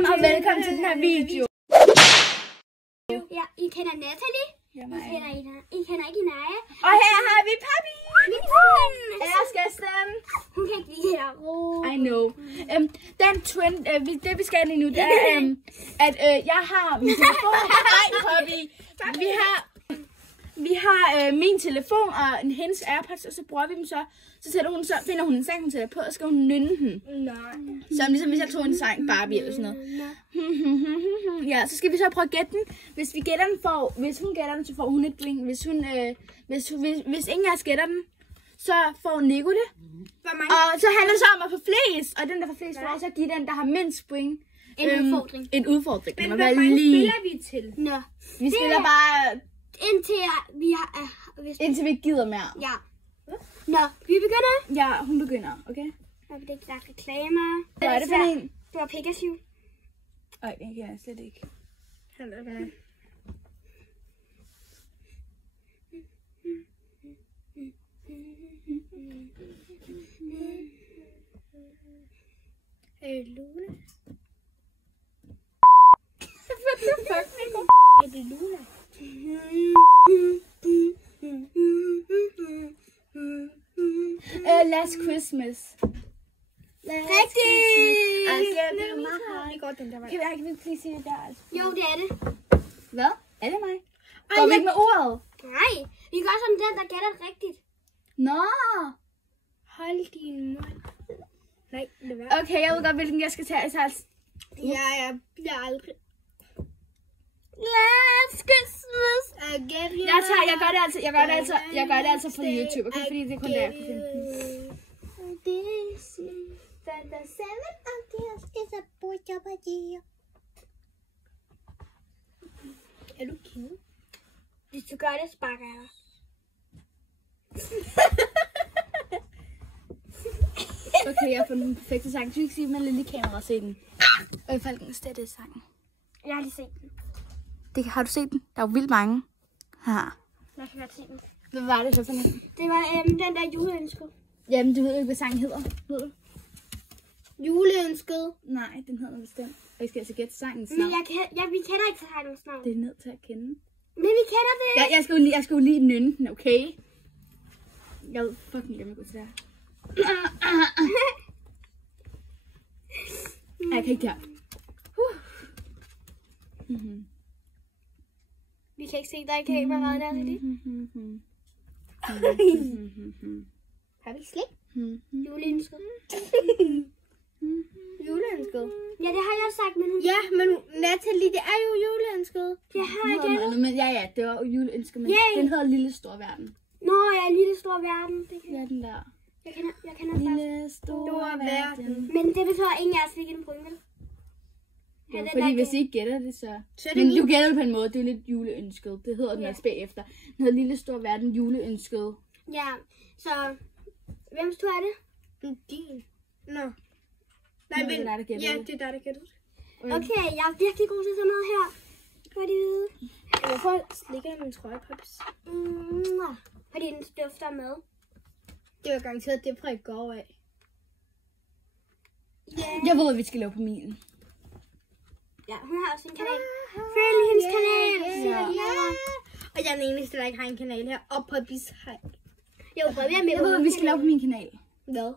sammen og velkommen til den her video. Ja, I kender Natalie. I kender ikke Naja. Og her har vi Papi. Æresgæsten. Hun kan ikke lide at ro. I know. Den trend, det vi skal lige nu, det er, at jeg har min telefon. Hej Papi. Vi har min telefon og hendes AirPods, og så bruger vi dem så. Så finder hun en sang, hun sætter på, og skal hun nynne den. Nej. Som ligesom hvis jeg tog en sang, Barbie eller sådan noget. Ja, så skal vi så prøve at gætte den. Hvis vi gætter den, hvis hun gætter den, så får hun et point. Hvis ingen af os gætter den, så får Nico det. Og så handler det så om at få flest. Og den, der får flest, får også at give den, der har mindst point. En udfordring. En udfordring. Men hvor mange spiller vi til? Nå. Vi spiller bare... Indtil vi gider mere. Ja. Nå, vi begynder. Ja, hun begynder, okay? Og det er klart reklamer. Hvad er det for en? Det var Pegasus. Ej, det kan jeg slet ikke. Luna. What the fuck, Nico? Er det Luna? Last Christmas. Rigtigt! Det er godt, den der var. Kan vi ikke sige det der? Altså? Jo, det er det. Hvad? Er det mig? Går vi ikke med ordet? Nej, vi gør som den, der gætter rigtigt. Nå! Hold din mund. Nej, det var. Okay, jeg ved godt, hvilken jeg skal tage. Jeg bliver aldrig. Last Christmas again. Jeg gør det altså for YouTube, okay? Fordi det er kun der, jeg kan finde den. Er du ked? Hvis du gør det, sparker jeg. Okay, jeg har fundet den perfekte sang. Du kan ikke sige, at man lige kamera og se den. Og i Falkens, det er sangen. Jeg har lige set den. Har du set den? Der er jo vildt mange. Jeg kan godt se den. Hvad var det så for den? Det var den der juleønske. Jamen, du ved jo ikke, hvad sangen hedder. Ved du? Juleønsket. Nej, den hedder bestemt. Og I skal altså gætte sangens Men navn. vi kender ikke sangens navn. Det er nødt til at kende. Men vi kender det. Jeg skal jo lige nynne den, okay? Jeg ved fucking glemme at gå til det her. Jeg kan ikke der. Vi kan ikke se dig i kameraet, er det det? Har vi slik? Juleønsket. Juleønsket. Ja, det har jeg sagt, men ja, men Natalie, det er jo juleønsket. Jeg har ikke. Men ja, det var jo juleønsket, men den hedder Lille Stor Verden. Nå, ja, Lille Stor Verden. Det kan ja, den der. Jeg kender Lille Store Verden. Men det betyder ingen af os fik en point, vel? Ja, fordi hvis I ikke gætter det, så... Men du gætter det på en måde, det er lidt juleønsket. Det hedder den også bagefter. Den hedder Lille Stor Verden, juleønsket. Ja, så... Hvem tur er det? Din. Nå. Nej, men... Ja, det er dig, der gætter. Okay, jeg er virkelig god til sådan noget her. Hvad er det vide? Hvorfor slikker jeg min trøje, Pops? Fordi den dufter med. Det var garanteret det fra i går af. Yeah. Jeg ved, at vi skal lave på min. Ja, hun har også en kanal. Følg hendes kanal. Ja. Og jeg er den eneste, der ikke har en kanal her. Og Poppis har. Jeg ved, at vi skal lave på min kanal. Hvad?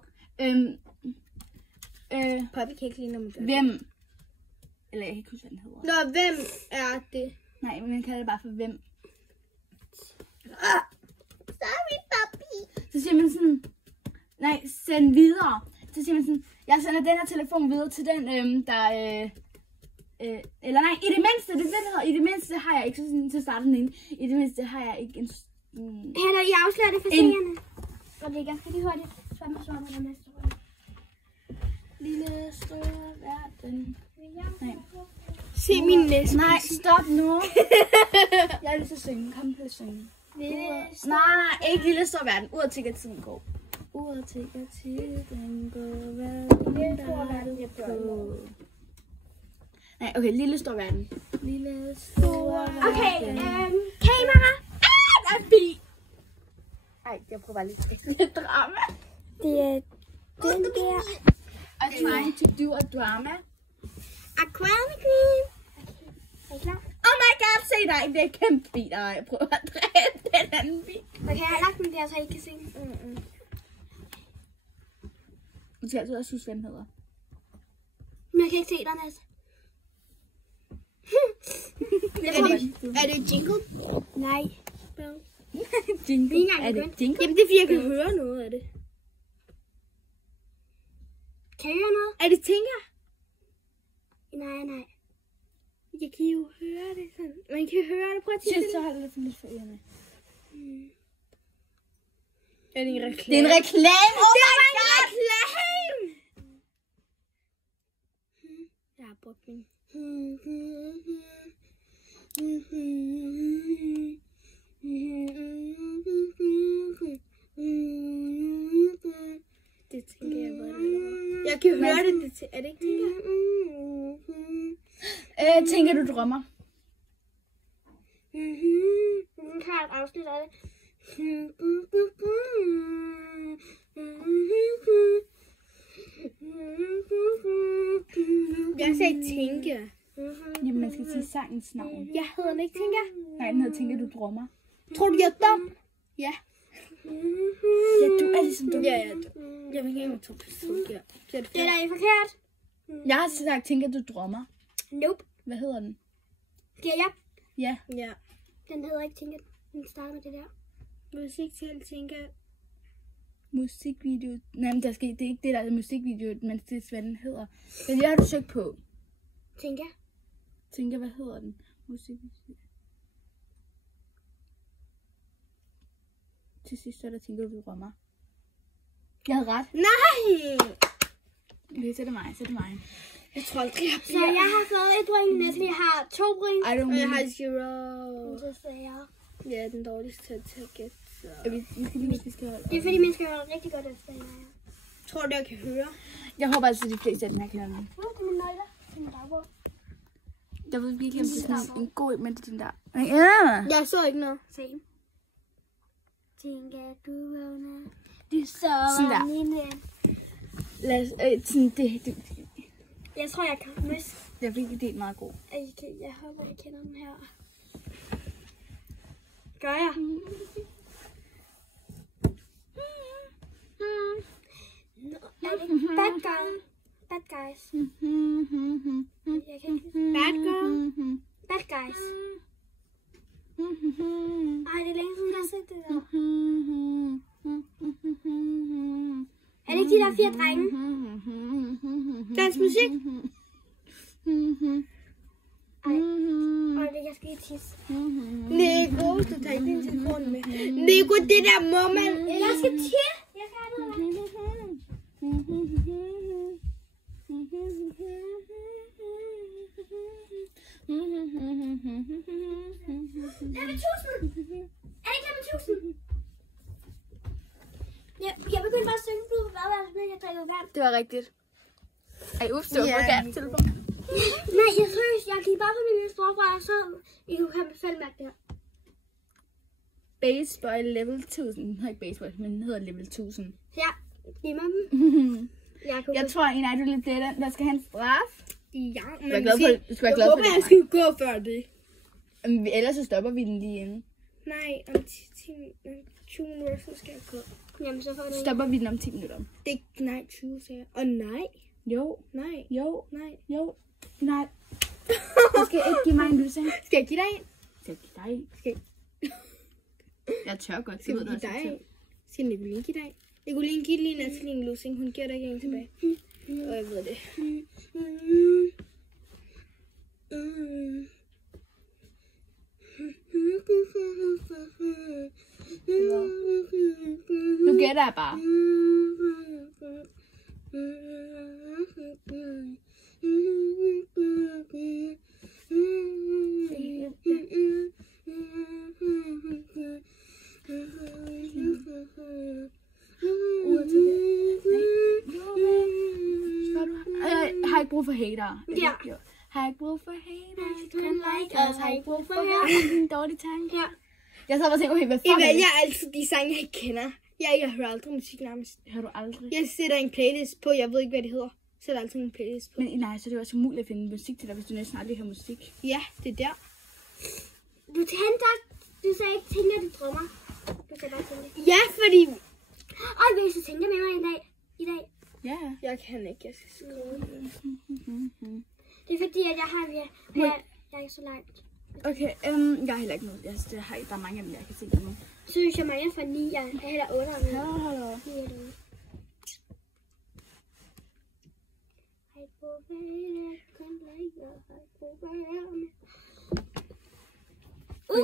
Poppy kan ikke lide, når man gør det. Hvem? Eller jeg kan ikke huske, hvad den hedder. Nå, hvem er det? Nej, men man kalder det bare for hvem. Sorry, Poppy. Så siger man sådan, nej, send videre. Så siger man sådan, jeg sender den her telefon videre til den, der, eller nej, i det mindste, det hedder, i det mindste har jeg ikke, så sådan til at starte den inde, i det mindste har jeg ikke en... Heller, I afslører det for seerne. Og det er ganske lige hurtigt. Så er der næste ord. Lille store verden. Nej. Se min næste. Nej, stop nu. Jeg har lyst til at synge. Kom til at synge. Nej, ikke Lille Stor Verden. Uret tigger tiden går. Uret tigger tiden går. Verden på. Nej, okay. Lille Stor Verden. Lille Stor Verden. Okay, kamera. Der er bi. Ej, jeg prøver bare lidt drama. Det er den der. I'm trying to do a drama. Aquarium. nej, det er kæmpe bil. Jeg prøver at dreje den anden bil. Okay, jeg har lagt den der, så I kan se den. Du skal altid også huske, hvad den hedder. Men jeg kan ikke se dig, Nas. Er det jingle? Nej. Jingle. Er det jingle? Jamen, det er fordi, jeg kan høre noget af det. Kan I høre noget? Er det tænker? Nej. Jeg kan jo høre det sådan. Man kan høre det. Prøv at tænke. Så har du det for lidt for ørerne. Er det en reklame? Det er en reklame! Oh det my var god! En reklame! Jeg har brugt min. Det tænker jeg bare. Jeg kan høre det. Er det ikke tænker? Tænker du drømmer? Jeg har et afsnit af det. Jeg sagde tænke. Jamen, man skal sige sangens navn. Jeg hedder den ikke tænker. Nej, den hedder Tænker du drømmer. Tror du, jeg er dum? Ja. Ja, du er ligesom dum. Ja, jeg er dum. Jeg vil ikke engang tro på det. Det er da forkert. Jeg har sagt, Tænker du drømmer. Nope. Hvad hedder den? Skal jeg? Ja. Ja. Den hedder ikke Tænker. Den starter med det der. Musik til Tænker. Musikvideo. Nej, men det er ikke det, der er musikvideo, men det er, hvad den hedder. Men det har du søgt på. Tænker. Tænker, hvad hedder den? Musikvideo. Til sidst så er der Tænker du drømmer. Jeg havde ret. Nej! Okay, så er det mig. Jeg tror aldrig, jeg bliver. Så jeg har fået 1 point, Natalie har 2 point. I don't og jeg har 0. Så sagde jeg. Ja, den dårligste til at gætte. Vi skal lige, vi skal holde. Det er fordi, man skal høre rigtig godt efter. Tror du, jeg kan høre? Jeg håber altså, at de fleste af den her kan høre den. Det er mine nøgler. Det er min dagbog. Jeg ved virkelig, om det er sådan en god, men det er den der. Ja. Jeg så ikke noget. Same. Tænker du vågner. Du sover, min ven. Lad os, sådan det. Jeg tror, jeg kan miste. Det er virkelig, det er meget god. Jeg håber, jeg kender den her. Gør jeg? Er det Bad Guys? Bad Guys. Jeg kan ikke. Bad Girl? Bad Guys. Ej, det er længe siden, jeg har set det der. Er det ikke de der 4 drenge? Dansk musik? Ej, jeg skal lige tisse. Nico, du tager ikke din telefon med. Nico, det der må man. Jeg skal tisse. Jeg skal have noget. Lad 1000. Er det ikke lad 1000? Jeg begyndte bare at synge på badeværelset, men jeg drikker vand. Det var rigtigt. Ej, ups, det var forkert telefon. Nej, jeg seriøst, jeg gik bare på min strømbrød, og så I kunne have fælde mærke det her. Baseball level 1000. Den hedder ikke baseball, men den hedder level 1000. Ja, giv mig dem. Jeg tror, en af du bliver den, der skal have en straf. Ja, men du skal være glad for det. Jeg skal gå før det. Ellers så stopper vi den lige inden. Nej, om 20 minutter, så skal jeg gå. Jamen, så får det. Stopper vi den om 10 minutter. Det er nej, 20, sagde jeg. Og nej. Jo. Nej. Jo. Nej. Jo. Nej. Du skal ikke give mig en lussing. Skal jeg give dig en? Skal jeg give dig en? Skal jeg tør godt. Skal jeg give dig en? Skal Nicoline give dig en? Nicoline, giv lige Natalie en lussing. Hun giver dig ikke en tilbage. Og jeg ved det. Nu gætter jeg bare. Har ikke brug for hater. Ja. Har ikke brug for haters. Like us. Har ikke brug for hater. Det er en dårlig tanke. Ja. Jeg sad og tænkte, okay, hvad fuck Jeg er altid de sange, jeg ikke kender. Jeg hører aldrig musik nærmest. Hører du aldrig? Jeg sætter en playlist på, jeg ved ikke, hvad det hedder. Jeg sætter altid en playlist på. Men nej, så det er også umuligt at finde musik til dig, hvis du næsten aldrig hører musik. Ja, det er der. Du sagde ikke tænker, du drømmer. Du sagde bare tænke. Ja, fordi... Vil du tænke med mig i dag? Ja. Jeg kan ikke, jeg skal skrive. Det er fordi, at jeg har... Jeg er ikke så langt. Okay, jeg har heller ikke noget. Der er mange af dem, jeg kan se nu. Så synes jeg mange fra 9. Jeg er heller 8. Hallo.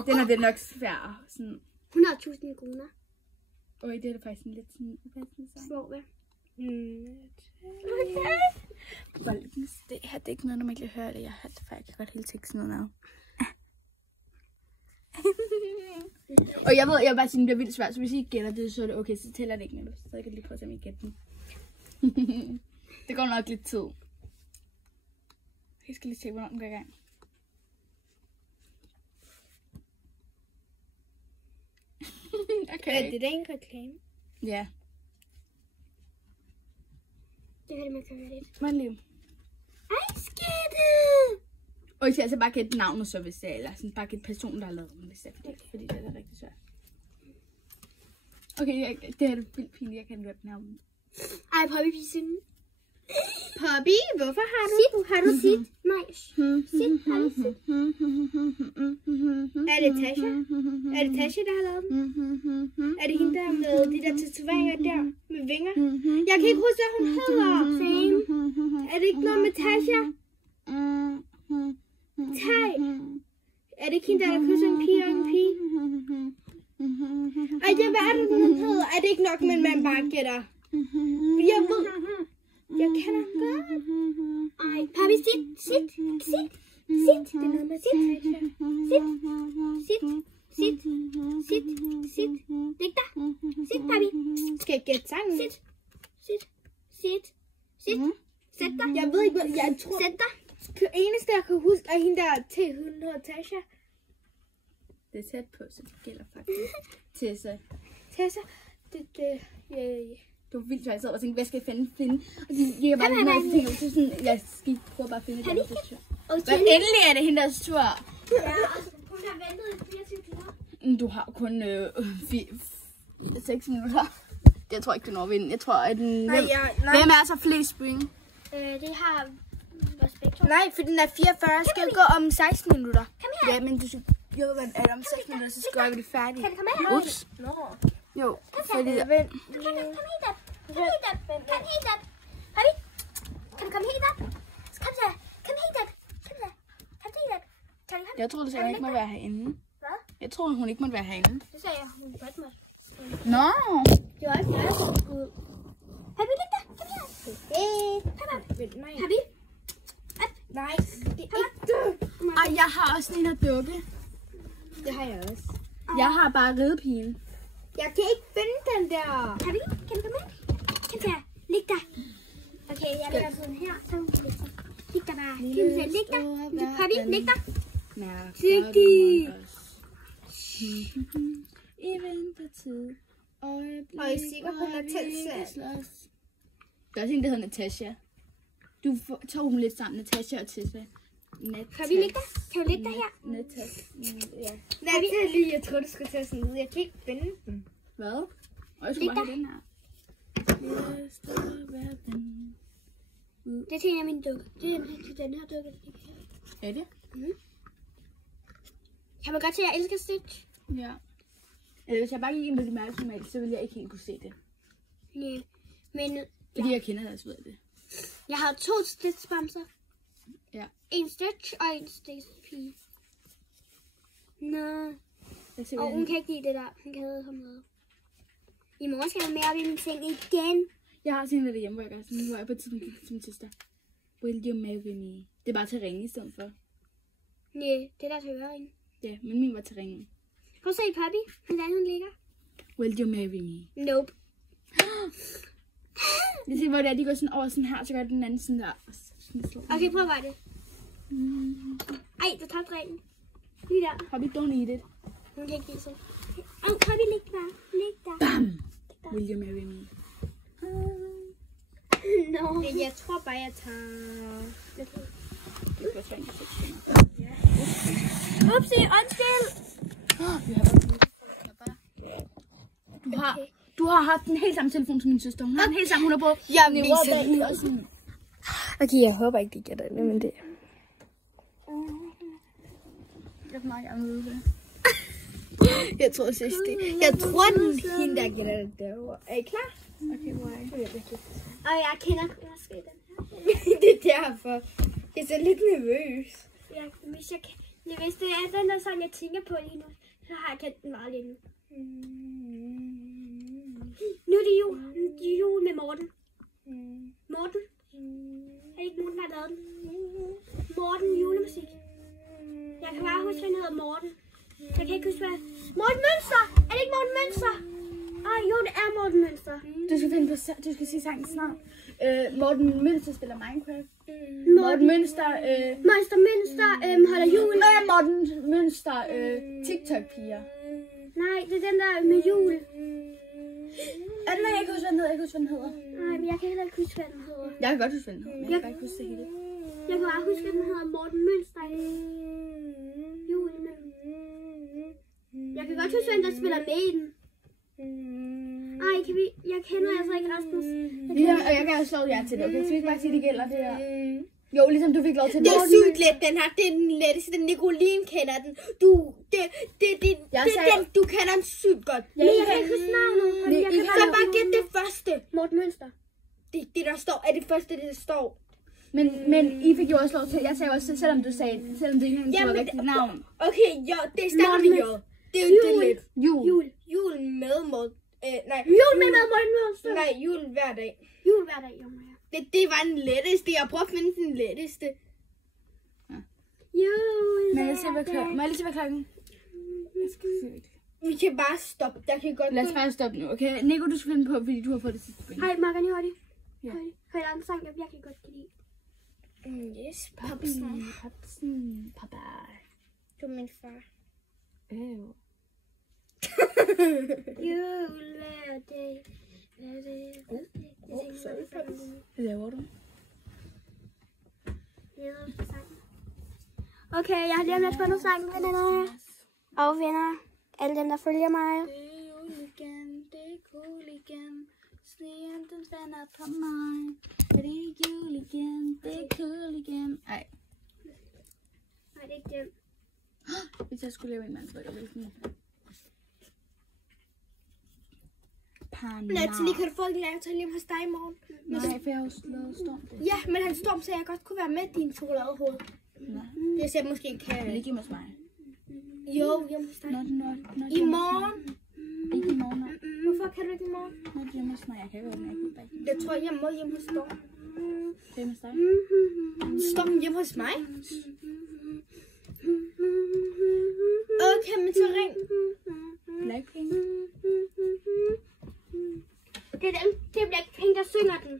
Den er det nok svær. Sådan. 100.000 kroner. Det er da faktisk en lidt sådan upassende sang. Hvor hvad? Folkens, det her det er ikke noget, normalt jeg hører det. Jeg hørte faktisk godt hele teksten ud af. Og jeg vil bare sige, at det bliver vildt svært, så hvis I gætter det, så er det okay, så tæller det ikke noget. Så jeg kan lige prøve at se, om I gætter den. Det går nok lidt tid. Jeg skal lige se, hvornår den går i gang. Okay. Er det da en reklame? Ja. Det kan det, man kan høre lidt. Hvad liv? Ej, skætte! Og I skal altså bare gætte navnet, så hvis det er, eller sådan bare gætte personen, der har lavet den, hvis det er, fordi det er rigtig svært. Okay, det er det vildt pinligt, jeg kan godt navnet. Ej, Poppy, pisen. Poppy, hvorfor har du? Har du sit? Nej, sit. Har du sit? Er det Tasha? Er det Tasha, der har lavet den? Er det hende, der har lavet de der tatoveringer der med vinger? Jeg kan ikke huske, hvad hun hedder. Same. Er det ikke noget med Tasha? Taj. Er det ikke hende, der kysser en pige og en pige? Ej, hvad er det, den hedder? Er det ikke nok, men man bare gætter? Jeg ved... Jeg kender godt. Ej, Poppy, sit. Det er noget med sit. Sit. Læg dig. Sit, Poppy. Skal jeg gætte sangen? Sit. Sæt dig. Jeg ved ikke, hvad jeg tror. Sæt dig. Eneste, jeg kan huske, er hende der til, hun hedder Tasha. Det er tæt på, så det gælder faktisk. Tessa. Det var vildt, så jeg sad og tænkte, hvad skal jeg finde? Og så gik jeg bare lige ned, og så tænkte jeg, sådan, jeg skal prøve bare at finde det. Men endelig er det hende, der tur. Ja, altså, hun har ventet i 24 timer. Du har kun 6 minutter. Jeg tror ikke, du når at vinde. Jeg tror, at den... Hvem er så flest spring? Det har Spektrum. Nej, for den er 44. Skal gå om 16 minutter. Kom her. Ja, men du skal... Jo, men er det om 6 minutter, så skal vi færdige. Kan du komme her? Ups. Jo, fordi... Kom hit op. Poppy, kan du komme hit op? Kom så. Kom hit op. Jeg troede, hun ikke må være herinde. Hvad? Jeg troede, hun ikke måtte være herinde. Det sagde jeg, hun godt måtte. Nå! Det var ikke meget, hun skulle ud. Poppy, læg dig. Kom her. Kom op. Poppy. Nej, det er ikke... Og jeg har også en at dukke. det har jeg også. Jeg har bare ridepigen. Jeg kan ikke finde den der. Poppy, kan du komme med? Kom her. Læg dig. Okay, jeg lægger sådan her. Så hun kan lægge sig. Læg dig bare. Læg dig. Poppy, læg dig. Dygtig. I ventetid. Og jeg er sikker på, at Natasha. Der er også en, der hedder Natasha. Du tog hun lidt sammen, Natasha og Tessa. Poppy, læg dig. Kan du lægge dig her? Natalie, jeg tror, du skulle tage sådan ud. Jeg kan ikke finde den. Hvad? Og jeg skulle bare have den her. Det er til en af mine dukker. Det er den her dukke. Er det? Kan man godt se, at jeg elsker Stitch? Ja. Eller hvis jeg bare gik ind på de mærke normalt, så ville jeg ikke helt kunne se det. Nej. Men Fordi jeg kender det, så ved jeg det. jeg har 2 Stitch-bamser. Ja. En Stitch og en Stitch-pige. Nå. Og hun kan ikke lide det der. Hun kan have sådan noget. I morgen skal jeg med op i min seng igen. Jeg har sådan noget hjemme, hvor jeg gør sådan, hvor jeg på tiden gik til min søster. Will you marry me? Det er bare til at ringe i stedet for. Nej, det er der til øreringen. Ja, men min var til ringen. Prøv at se Poppy, hvordan hun ligger. Will you marry me? Nope. Jeg ser, hvor det er, de går sådan over sådan her, så gør den anden sådan der. Okay, prøv at gøre det. Ej, du tabte ringen. Lige der. Poppy, don't eat it. Hun kan ikke lide sig. Poppy, lig der. Lig der. Bam! Will you marry me? No. Jeg tror bare, jeg tager... Det var 2 sekunder. Upsi, undskyld. Du har haft den helt samme telefon som min søster. Hun har den helt samme, hun har på. Jeg viser den. Okay, jeg håber ikke, de gætter det, men det... Jeg vil meget gerne vide det. Jeg tror sidst det. Jeg tror, den hende, der gætter det derovre. Er I klar? Okay, why? Og jeg kender måske den her. Det er derfor. Jeg er så lidt nervøs. Hvis det er den, der sådan, jeg tænker på lige nu, så har jeg kendt den meget længe. Nu er det jul. Det er jul med Morten. Morten? Er det ikke nogen, der har lavet den? Morten julemusik. Jeg kan bare huske, at han hedder Morten. Jeg kan ikke huske, hvad... Morten Mønster! Er det ikke Morten Mønster? Jo, det er Morten Mønster. Du skal sige sangen snart. Morten Mønster spiller Minecraft. Morten Mønster... Mønster holder jul. Morten Mønster TikTok-piger. Nej, det er den der med jul. Er den der, jeg kan huske, hvad den hedder? Jeg kan huske, hvad den hedder. Nej, men jeg kan heller ikke huske, hvad den hedder. Jeg kan godt huske, hvad den hedder, men jeg kan ikke huske det hele. Jeg kan bare huske, at den hedder Morten Mønster. Julen. Jeg kan godt huske, hvem der spiller med i den. Ej, jeg kender altså ikke resten. Og jeg kan også slå jer til det, okay? Så vi kan bare sige, det gælder det der. Jo, ligesom du fik lov til det. Det er sygt let, den her. Det er den letteste. Nicoline kender den. Du kender den sygt godt. Men jeg kan ikke huske navnet. Så bare gæt det første. Morten Mønster. Det der står, er det første, det der står. Men I fik jo også lov til, jeg sagde også, selvom det ikke var rigtigt navn. Okay, jo, det starter med J. Det er jo lidt. Julen med Morten. Nej. Jul med Morten Mønster. Nej, julen hver dag. Jul hver dag, jo. Det var den letteste. Jeg prøver at finde den letteste. Jul. Men jeg ser, hvad klokken. Må jeg lige se, hvad klokken? Vi kan bare stoppe. Der kan godt. Lad os bare stoppe nu, okay? Nico, du skal finde på, fordi du har fået det sidste point. Hej, Margrethe, hurtigt. Ja. Hej, der er en sang, jeg virkelig godt kan lide. Yes, Popsen. Papa. Du er min far. Jul hver dag. Hvad laver du? Okay, jeg har lige om lidt fundet sangen, veninder og venner. Alle dem, der følger mig. Det er jul igen, det er cool igen. Sneen den falder på mig. Det er jul igen, det er cool igen. Ej. Nej, det er ikke det. Hvis jeg skulle lave en mandsrykker, hvilken? Natalie, kan du få en lave til hjemme hos dig i morgen? Nej, for jeg har jo slået Storm. Ja, men han Storm sagde, at jeg godt kunne være med din chokoladehoved. Nej. Det siger jeg måske ikke kan. Men ikke hjemme hos mig. Jo, hjemme hos dig. I morgen. Ikke i morgen, nej. Hvorfor kan du ikke i morgen? Nå, hjemme hos mig. Jeg kan godt, men jeg kan ikke. Jeg tror, jeg må hjemme hos Storm. Hjemme hos dig? Storm hjemme hos mig? Okay, men så ring. Blackpink. Det er Blackpink, der synger den.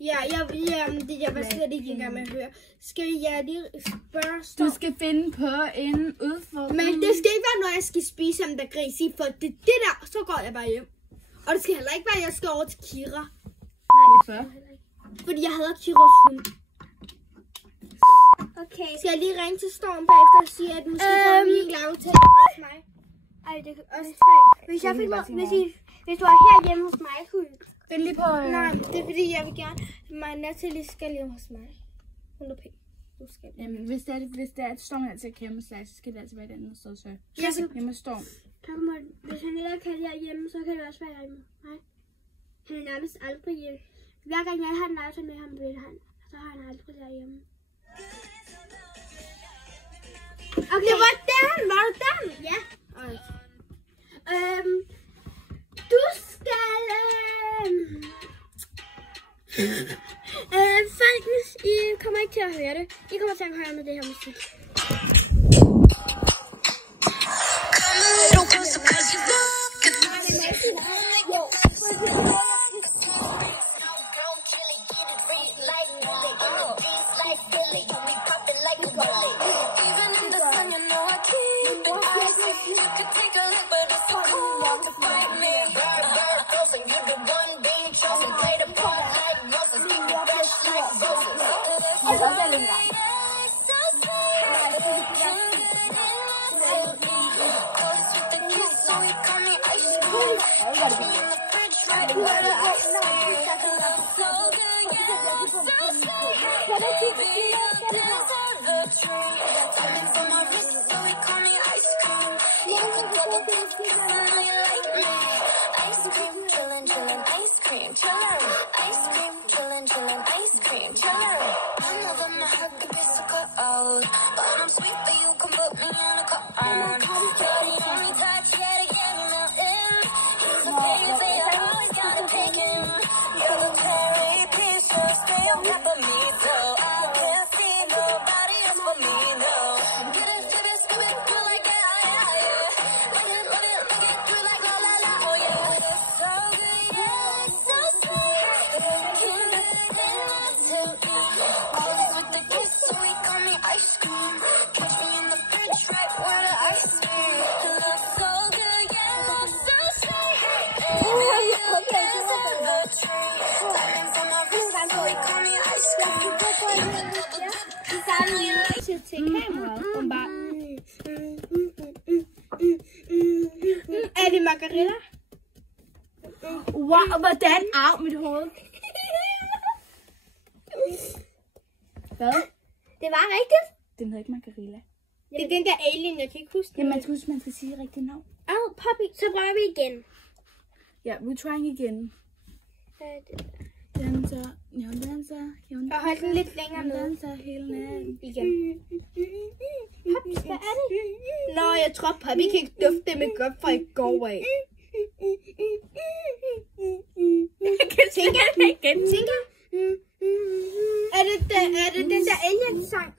Ja, jeg var slet ikke engang med at høre. Skal jeg lige spørge Storm? Du skal finde på en udfordring. Men det skal ikke være, når jeg skal spise om der gris i, for det der, så går jeg bare hjem. Og det skal heller ikke være, at jeg skal over til Kira. Hvorfor? Fordi jeg hader Kiras hund. Okay. Skal jeg lige ringe til Storm bagefter og sige, at måske får vi ikke lave til hos mig? Ej, det kan også hvis du er her hjemme hos mig, Find lige på... Nej, det er fordi, jeg vil gerne... Natalie skal hjemme hos mig. 100 p. Du skal. Jamen, hvis det er et Storm, han altid kan hjemme hos dig, så skal det altså være et andet sted, så... Jeg skal... Hjemme hos Storm. Hvis han ikke kan her hjemme, så kan det også være hjemme. Nej. Han er nærmest aldrig hjemme. Hver gang jeg har en live med ham, så har han aldrig derhjemme. Okay. Det var den! Var det den? Ja. Okay. Du skal... Folkens, I kommer ikke til at høre det. I kommer til at høre med det her musik. where the ice cream. Love so good, yeah, love so sweet. Baby, you deserve a treat. Diamonds on my wrist, so we call me ice cream. You can double dip, 'cause I know you like me. Ice cream, chillin', chillin', ice cream, chillin'. Ice cream, chillin', chillin', ice cream, chillin'. I know that my heart could be so cold, but I'm sweet, but you can put me on a cone. You're the only touch, yeah, to get me melting. He's the crazy, I always gotta pick him. You're the cherry peach, so stay on top of me, so I can't see nobody else but me, no. Get it, flip it, skip it, feel like yeah, yeah, yeah. Like it, love it, like it, do it like la la la, oh yeah. It's so good, yeah, it's so sweet. Looking good and not to eat. Always with the kiss, so we call me ice cream. Catch me in the fridge, right where the ice cream. Love so good, yeah, love so sweet. Baby, you deserve a treat. Diamonds on my wrist, so we call me ice cream. You can double dip, 'cause I know you like Til kameraet, åbenbart. Er det margarita? Wow, hvordan? Au, mit hoved. Hvad? Det var rigtigt. Den hedder ikke Margarilla. Det er den der alien, jeg kan ikke huske. Jamen, man skal huske, man skal sige det rigtige navn. Poppy, så prøver vi igen. Ja, we're trying again. Danser, jeg danser, jeg Og hold den lidt længere ned. danser hele natten. Igen. Poppy, hvad er det? Nå, jeg tror, Poppy kan ikke dufte det med godt fra i går af. Tænker igen. Tænker? Er det den der alien-sang?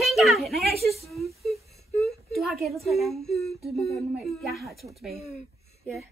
Tænker? Okay, nej, jeg synes... Du har gættet 3 gange. Du må gøre normalt. Jeg har 2 tilbage. Ja.